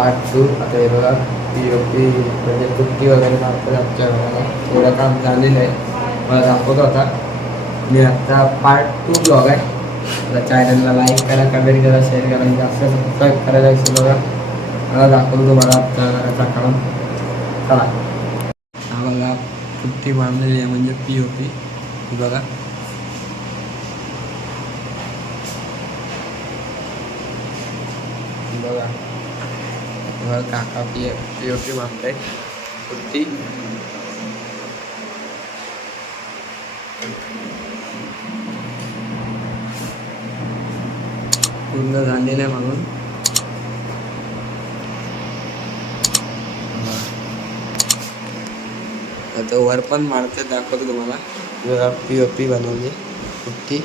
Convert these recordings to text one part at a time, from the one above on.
Part two आता हे बघा पी ओ पी म्हणजे पुट्टी वगैरे मारतात आमच्या घराला थोडं काम झालेलं आहे. मला दाखवतो आता मी आत्ता पार्ट टू ब्लॉग आहे. आता चॅनलला लाईक करा कमेंट करा शेअर करा आणि जास्त सबस्क्राईब करायला विसरू नका. मला दाखवतो तुम्हाला आजचा घराचा काम चला. हा बघा पुट्टी मारलेली आहे म्हणजे पी ओ पी बघा. बघा. बघा काका पी पी ओ पी मारताय पुट्टी पूर्ण झालेलं आहे म्हणून आता वर पण मारते दाखवतो तुम्हाला बघा पी ओ पी बनवली पुट्टी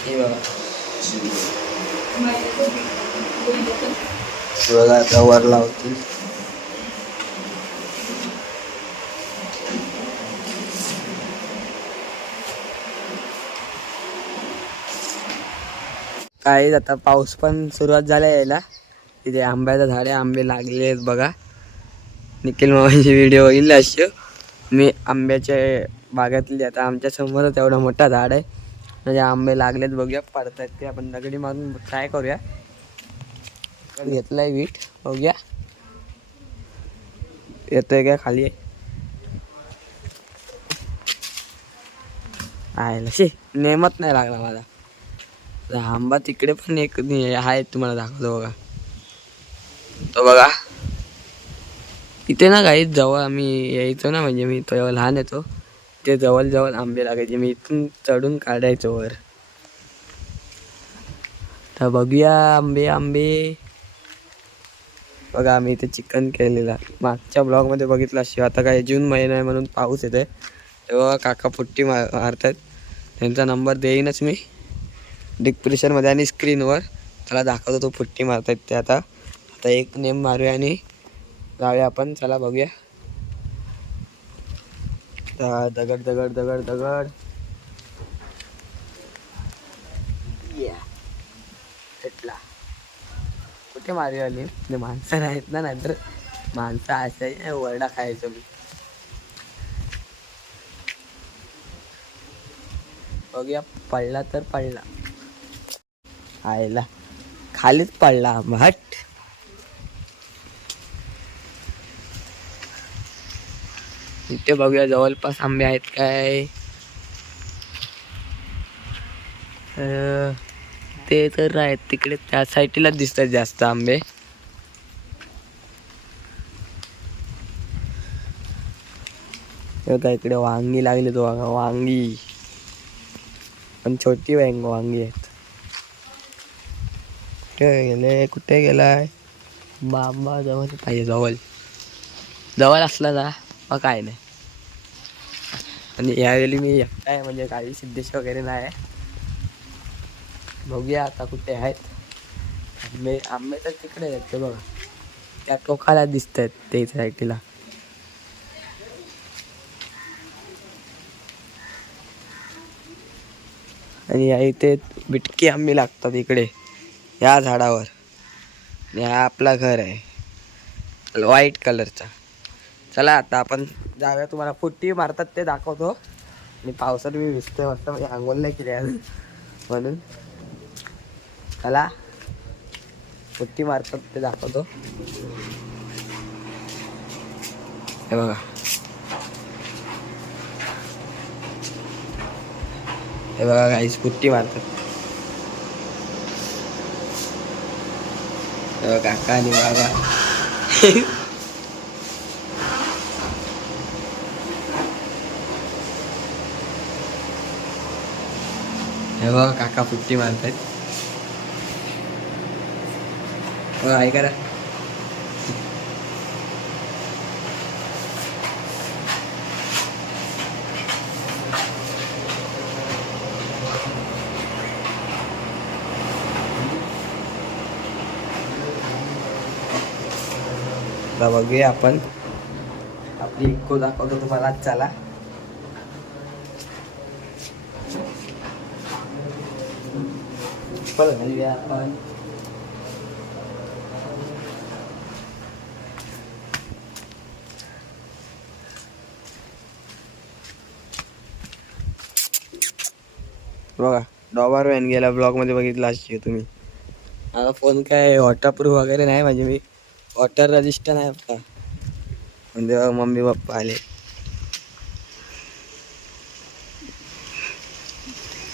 हे बघा बघा आता वर लावतील. काही आता पाऊस पण सुरुवात झाला यायला. तिथे आंब्याचं झाड आहे आंबे लागले आहेत बघा. निखिल मामाची व्हिडिओ बघितली अशी मी आंब्याच्या बागातली आता आमच्या समोरच एवढा मोठा झाड आहे. म्हणजे आंबे लागलेत बघूया पडतात ते. आपण दगडी मारून ट्राय करूया. घेतलाय वीट. बघूया. येतोय काय खाली? आहे लशी नेमत नाही लागला माझा. आंबा तिकडे पण एक आहे तुम्हाला दाखवतो बघा. तो बघा. इथे ना काही जवळ आम्ही यायचो ना म्हणजे मी तेव्हा लहान येतो ते. जवळ जवळ आंबे लागायचे. मी इथून चढून काढायचो वर. तर बघूया आंबे आंबे. बघा आम्ही इथे चिकन केलेला. मागच्या ब्लॉगमध्ये बघितलं अशी आता काय जून महिना आहे म्हणून पाऊस येते तेव्हा काका पुट्टी मार मारतात. त्यांचा नंबर देईनच मी. डिप्रेशनमध्ये आणि स्क्रीनवर त्याला दाखवतो तो पुट्टी मारतायत ते आता. आता एक नेम मारूया आणि जाऊया आपण. चला बघूया. दगड दगड दगड दगड. भेटला. ते मारूया म्हणजे माणसं नाहीत ना नाहीतर माणसं असायची वरडा खायचो मी. बघूया पडला तर पडला. आयला खालीच पडला आंबा हट इथे बघूया जवळपास आंबे आहेत काय. अं, ते तर आहेत तिकडे त्या साईडला दिसतात जास्त आंबे. का बघा इकडे वांगी लागली तो बघा वांगी. पण छोटी वांग वांगी आहेत. कुठे गेले? कुठे गेलाय? बाबा जवळ पाहिजे जवळ. जवळ असला ना मग काय नाही. आणि यावेळी मी एकटा आहे म्हणजे काही सिद्धेश वगैरे नाही आहे बघूया आता कुठे आहेत. आंबे आंबे तर तिकडे आहेत ते बघा. त्या टोकाला दिसत आहेत ते साईडला. आणि या इथे बिटकी आंबे लागतात इकडे या झाडावर. आणि हा आपला घर आहे. व्हाईट कलरचा. चला आता आपण जाऊया तुम्हाला फुट्टी मारतात ते दाखवतो. आणि पावसात मी भिजतोय मस्त म्हणजे आंघोळ नाही केली अजून म्हणून. चला. पुट्टी मारतात ते दाखवतो. हे बघा. हे बघा गाईस पुट्टी मारतात. हे बघा काका आणि बाबा हे बघा काका पुट्टी मारतायत. बघा ऐका बघूया आपण. आपली इको दाखवतो तुम्हाला चला आपण. बघा. डॉबार वॅन गेला ब्लॉगमध्ये बघितला असते तुम्ही. माझा फोन काय वॉटरप्रूफ वगैरे नाही म्हणजे मी. वॉटर रजिस्टर नाही होता म्हणजे मम्मी पप्पा आले.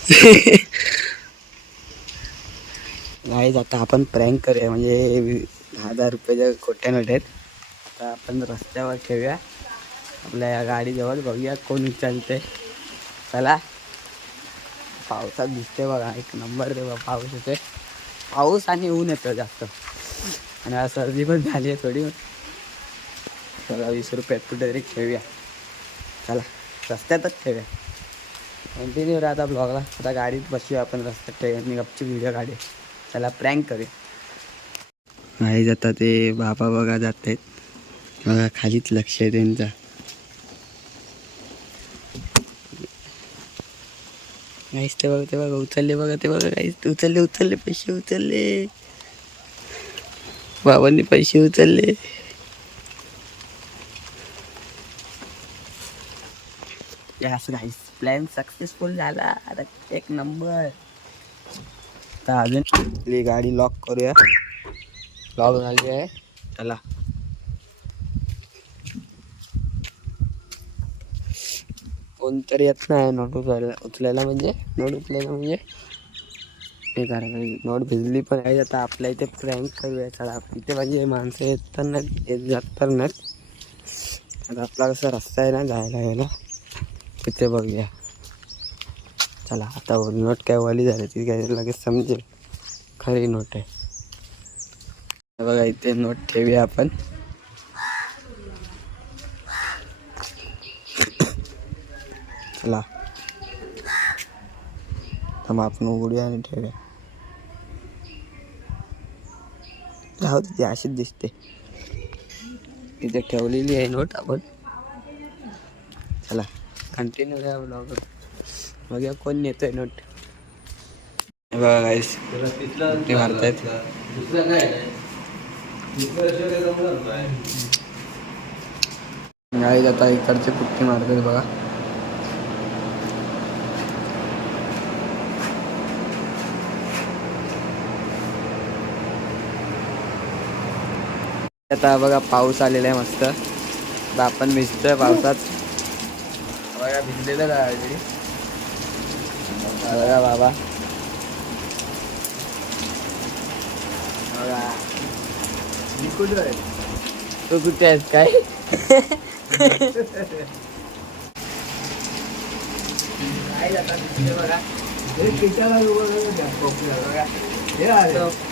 नाही आता आपण प्रँक करूया. म्हणजे दहा हजार रुपयाच्या खोट्या नोट आहेत. आता आपण रस्त्यावर ठेवूया. आपल्या या गाडीजवळ बघूया कोण चालते चला. पावसात दिसते बघा एक नंबर दे बघा पाऊस येते पाऊस आणि ऊन येतं जास्त. आणि आज सर्दी पण झाली आहे थोडी. चला वीस रुपयात कुठे तरी ठेवूया. चला रस्त्यातच ठेवूया. कंटिन्यू राहता ब्लॉगला आता गाडीत बसूया आपण रस्त्यात. ठेवूया मी गपची व्हिडिओ काढे त्याला प्रँक करूया. नाही जाता ते बाबा बघा जात आहेत बघा खालीच लक्ष आहे त्यांचा. नाहीच ते बघा ते बघा उचलले बघा ते बघा काहीच उचलले उचलले पैसे उचलले. बाबांनी पैसे उचलले. असं गाईस प्लॅन सक्सेसफुल झाला. आता एक नंबर तर अजून आपली गाडी लॉक करूया. लॉक झाली आहे. चला. कोणतरी येत नाही नोट उचलायला उचलायला म्हणजे? नोट उचलायला म्हणजे? हे करायला नोट भिजली पण आहे आता. आपल्या इथे प्रँक करूया चला. इथे म्हणजे माणसं येत तर नाही येत जात तर नाही आता आपला कसं रस्ता आहे ना जायला यायला तिथे बघूया. चला आता नोट काय वाली झाली ती काय लगेच समजेल. खरी नोट आहे. बघा इथे नोट ठेवूया आपण. चला तर मग आपण उघडूया आणि ठेवूया राहू ती अशीच दिसते तिथे ठेवलेली आहे नोट आपण चला कंटिन्यू द्या ब्लॉग बघूया कोण नेतोय नोट। बघा गाईस ते मारतायत गाईज आता इकडचे कुठे मारतात बघा आता बघा पाऊस आलेला आहे मस्त. आता आपण भिजतोय पावसात. बघा भिजलेलं आहे बघा बाबा. बघा. मी कुठं आहे. तू कुठे आहेस काय? बघा.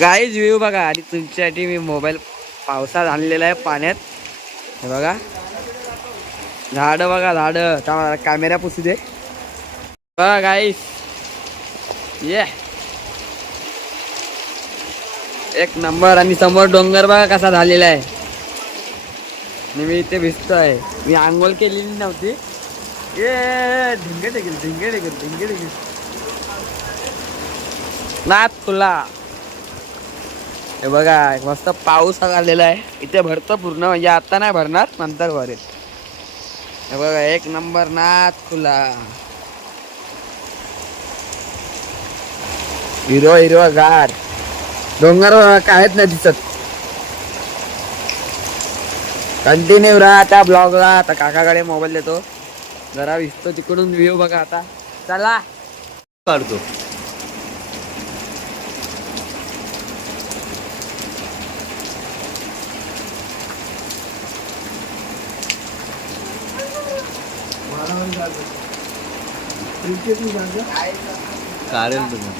गाईज व्ह्यू बघा. आणि तुमच्यासाठी मी मोबाईल पावसात आणलेला आहे पाण्यात. हे बघा. झाडं बघा झाडं. त्या कॅमेरा पुसू दे. बघा गाईस ये एक नंबर आणि समोर डोंगर बघा कसा झालेला आहे. आणि मी इथे भिजतोय. मी आंघोळ केलेली नव्हती. ये ढिंगे ढेकेल ढिंगे ढेकेल ढिंगे ढेकेल नाथ खुला. हे बघा मस्त पाऊस आलेला आहे. इथे भरतं पूर्ण म्हणजे आता नाही भरणार नंतर भरेल. हे बघा एक नंबर नाथ खुला. हिरो हिरो गार डोंगर काहीच नाही दिसत. कंटिन्यू राहा त्या ब्लॉगला आता काकाकडे मोबाईल देतो. जरा विसतो तिकडून व्ह्यू बघा आता. चला. काढतो. काढेल तुम्ही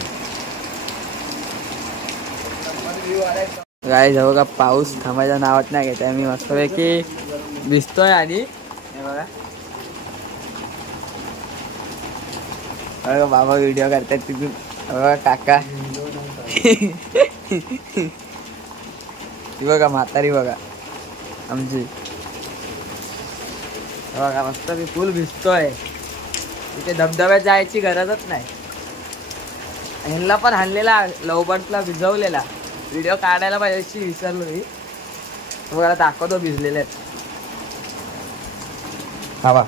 काय जाऊ का पाऊस थांबायचा नावात नाही घेत मी मस्तपैकी भिजतोय आणि हे बघा. बघा बाबा व्हिडिओ करतात तिथून. बघा काका. ती बघा म्हातारी बघा आमची. बघा मस्त मी फुल भिजतोय. तिथे धबधब्यात जायची गरजच नाही. ह्यांना पण हाणलेला लवबर्डला भिजवलेला. व्हिडिओ काढायला पाहिजे अशी विसरलो मी. तुम्हाला दाखवतो भिजलेले हवा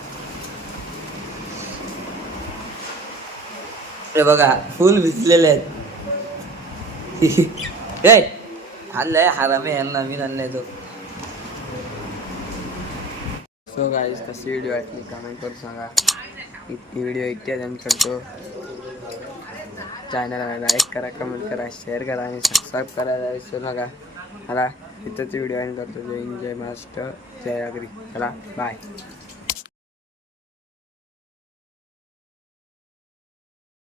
हे बघा. फुल भिजलेले आहेत. ए आणलंय हरामे यांना मी आणलाय तो. सो गाईज कशी व्हिडिओ वाटली? कमेंट करून सांगा. ही व्हिडिओ एकट्या जण करतो चॅनलला लाईक करा कमेंट करा शेअर करा आणि सबस्क्राईब करायला विसरू नका मला इथंच व्हिडिओ आणि करतो. जय हिंद, जय महाराष्ट्र जय अग्री चला बाय